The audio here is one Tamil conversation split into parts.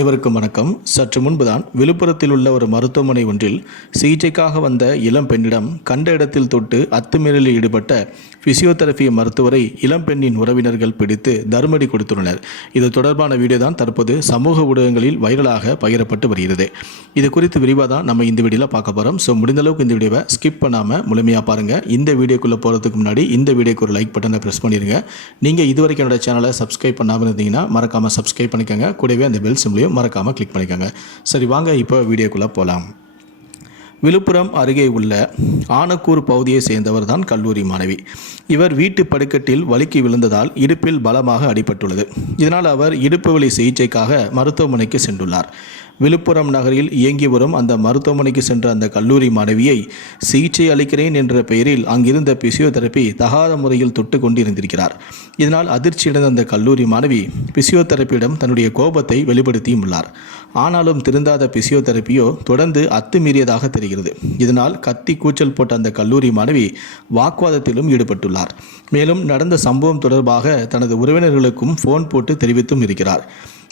அனைவருக்கும் வணக்கம். சற்று முன்புதான் விழுப்புரத்தில் உள்ள ஒரு மருத்துவமனை ஒன்றில் சிகிச்சைக்காக வந்த இளம் பெண்ணிடம் கண்ட இடத்தில் தொட்டு அத்துமீறலில் ஈடுபட்ட பிசியோதெரபி மருத்துவரை இளம் பெண்ணின் உறவினர்கள் பிடித்து தர்மடி கொடுத்துள்ளனர். இது தொடர்பான வீடியோ தான் தற்போது சமூக ஊடகங்களில் வைரலாக பகிரப்பட்டு வருகிறது. இது குறித்து விரிவாக தான் நம்ம இந்த வீடியோவில் பார்க்க போகிறோம் ஸோ முடிந்த அளவுக்கு இந்த வீடியோவை ஸ்கிப் பண்ணாமல் முழுமையாக பாருங்கள் இந்த வீடியோக்குள்ளே போகிறதுக்கு முன்னாடி இந்த வீடியோக்கு ஒரு லைக் பட்டனை ப்ரெஸ் பண்ணிடுங்க நீங்கள் இதுவரைக்கும் என்னோட சேனலை சப்ஸ்கிரைப் பண்ணாமல் இருந்தீங்கன்னா மறக்காமல் சப்ஸ்கிரைப் பண்ணிக்கோங்க. கூடவே அந்த பெல் சிம்லையும் மறக்காமல் கிளிக் பண்ணிக்கோங்க. சரி வாங்க இப்போ வீடியோக்குள்ளே போகலாம் விழுப்புரம் அருகே உள்ள ஆனக்கூர் பகுதியை சேர்ந்தவர் தான் கல்லூரி மாணவி. இவர் வீட்டு படுக்கட்டில் வழுக்கி விழுந்ததால் இடுப்பில் பலமாக அடிபட்டுள்ளது. இதனால் அவர் இடுப்பு வலி சிகிச்சைக்காக மருத்துவமனைக்கு சென்றுள்ளார். விழுப்புரம் நகரில் இயங்கி வரும் அந்த மருத்துவமனைக்கு சென்ற அந்த கல்லூரி மாணவியை சிகிச்சை அளிக்கிறேன் என்ற பெயரில் அங்கிருந்த பிசியோதெரபி தகாத முறையில் தொட்டு கொண்டிருந்திருக்கிறார். இதனால் அதிர்ச்சியடைந்த அந்த கல்லூரி மாணவி பிசியோதெரப்பியிடம் தன்னுடைய கோபத்தை வெளிப்படுத்தியும் உள்ளார். ஆனாலும் திருந்தாத பிசியோதெரப்பியோ தொடர்ந்து அத்துமீறியதாக தெரிகிறது. இதனால் கத்தி கூச்சல் போட்ட அந்த கல்லூரி மாணவி வாக்குவாதத்திலும் ஈடுபட்டுள்ளார். மேலும் நடந்த சம்பவம் தொடர்பாக தனது உறவினர்களுக்கும் ஃபோன் போட்டு தெரிவித்தும் இருக்கிறார்.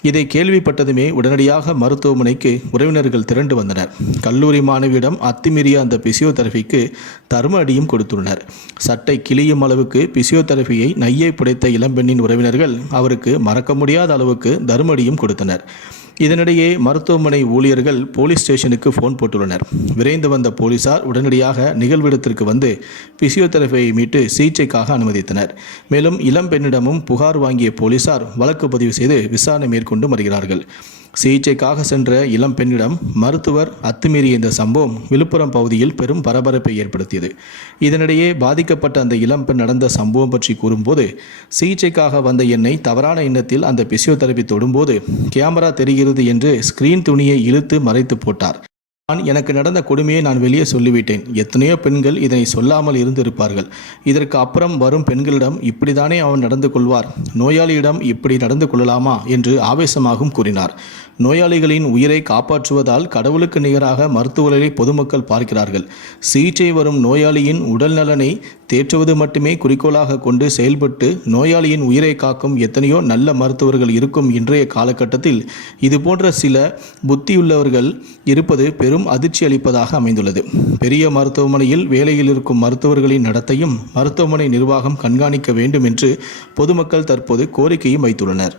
இதை கேள்விப்பட்டதுமே உடனடியாக மருத்துவமனைக்கு உறவினர்கள் திரண்டு வந்தனர். கல்லூரி மாணவியிடம் அத்துமீறிய அந்த பிசியோதெரபிக்கு தர்ம அடியும் கொடுத்துள்ளனர். சட்டை கிளியும் அளவுக்கு பிசியோதெரபியை நையை புடைத்த இளம்பெண்ணின் உறவினர்கள் அவருக்கு மறக்க முடியாத அளவுக்கு தர்ம அடியும் கொடுத்தனர். இதனிடையே மருத்துவமனை ஊழியர்கள் போலீஸ் ஸ்டேஷனுக்கு ஃபோன் போட்டுள்ளனர். விரைந்து வந்த போலீசார் உடனடியாக நிகழ்விடத்திற்கு வந்து பிசியோதெரபியை மீட்டு சிகிச்சைக்காக அனுமதித்தனர். மேலும் இளம் பெண்ணிடமும் புகார் வாங்கிய போலீசார் வழக்கு பதிவு செய்து விசாரணை மேற்கொண்டு வருகிறார்கள். சிகிச்சைக்காக சென்ற இளம் பெண்ணிடம் மருத்துவர் அத்துமீறிய இந்த சம்பவம் விழுப்புரம் பகுதியில் பெரும் பரபரப்பை ஏற்படுத்தியது. இதனிடையே பாதிக்கப்பட்ட அந்த இளம் பெண் நடந்த சம்பவம் பற்றி கூறும்போது சிகிச்சைக்காக வந்த என்னை தவறான எண்ணத்தில் அந்த பிசியோதெரபி தொடும்போது கேமரா தெரிகிறது என்று ஸ்கிரீன் துணியை இழுத்து மறைத்து போட்டார். நான் எனக்கு நடந்த கொடுமையை நான் வெளியே சொல்லிவிட்டேன். எத்தனையோ பெண்கள் இதனை சொல்லாமல் இருந்திருப்பார்கள். இதற்கு அப்புறம் வரும் பெண்களிடம் இப்படிதானே அவன் நடந்து கொள்வார்? நோயாளியிடம் இப்படி நடந்து கொள்ளலாமா? என்று ஆவேசமாகவும் கூறினார். நோயாளிகளின் உயிரை காப்பாற்றுவதால் கடவுளுக்கு நிகராக மருத்துவர்களை பொதுமக்கள் பார்க்கிறார்கள். சிகிச்சை வரும் நோயாளியின் உடல் நலனை தேற்றுவது மட்டுமே குறிக்கோளாக கொண்டு செயல்பட்டு நோயாளியின் உயிரை காக்கும் எத்தனையோ நல்ல மருத்துவர்கள் இருக்கும் இன்றைய காலகட்டத்தில் இது போன்ற சில புத்தியுள்ளவர்கள் இருப்பது பெரும் அதிர்ச்சி அளிப்பதாக அமைந்துள்ளது. பெரிய மருத்துவமனையில் வேலையில் இருக்கும் மருத்துவர்களின் நடத்தையும் மருத்துவமனை நிர்வாகம் கண்காணிக்க வேண்டும் என்று பொதுமக்கள் தற்போது கோரிக்கையும் வைத்துள்ளனர்.